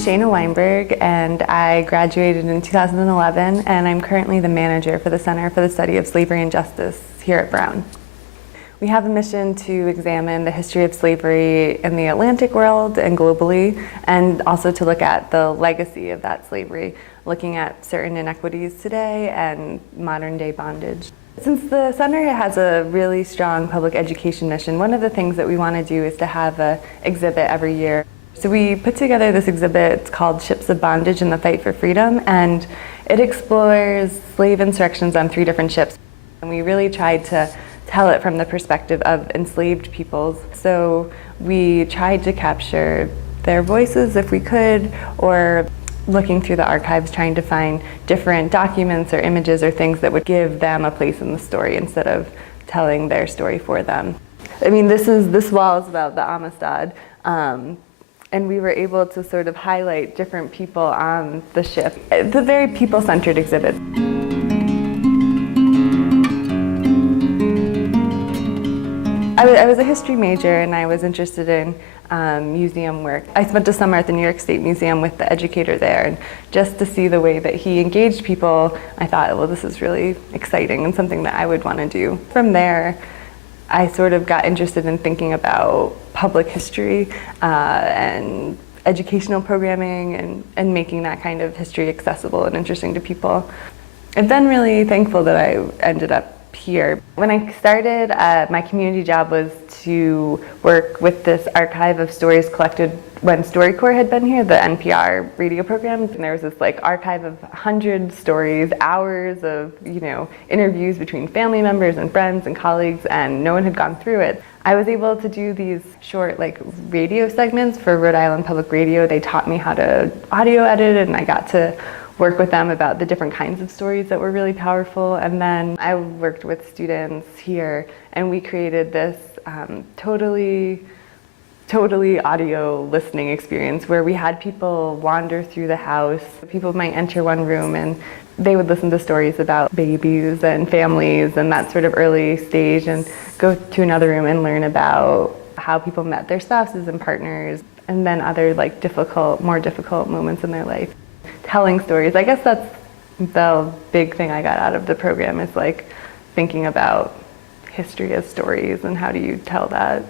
is Shana Weinberg, and I graduated in 2011, and I'm currently the manager for the Center for the Study of Slavery and Justice here at Brown. We have a mission to examine the history of slavery in the Atlantic world and globally, and also to look at the legacy of that slavery, looking at certain inequities today and modern day bondage. Since the center has a really strong public education mission, one of the things that we want to do is to have an exhibit every year. So we put together this exhibit. It's called Ships of Bondage and the Fight for Freedom, and it explores slave insurrections on 3 different ships. And we really tried to tell it from the perspective of enslaved peoples. So we tried to capture their voices if we could, or looking through the archives trying to find different documents or images or things that would give them a place in the story instead of telling their story for them. I mean, this wall is about the Amistad, and we were able to sort of highlight different people on the ship. It's a very people-centered exhibit. I was a history major, and I was interested in museum work. I spent a summer at the New York State Museum with the educator there, and just to see the way that he engaged people, I thought, well, this is really exciting and something that I would want to do. From there, I sort of got interested in thinking about public history and educational programming and making that kind of history accessible and interesting to people. I've been really thankful that I ended up here. When I started, my community job was to work with this archive of stories collected when StoryCorps had been here, the NPR radio program. And there was this archive of 100 stories, hours of interviews between family members and friends and colleagues, and no one had gone through it. I was able to do these short radio segments for Rhode Island Public Radio. They taught me how to audio edit, and I got to work with them about the different kinds of stories that were really powerful. And then I worked with students here, and we created this totally audio listening experience where we had people wander through the house. People might enter one room and they would listen to stories about babies and families and that sort of early stage, and go to another room and learn about how people met their spouses and partners, and then other more difficult moments in their life. Telling stories, I guess that's the big thing I got out of the program, is thinking about history as stories and how do you tell that.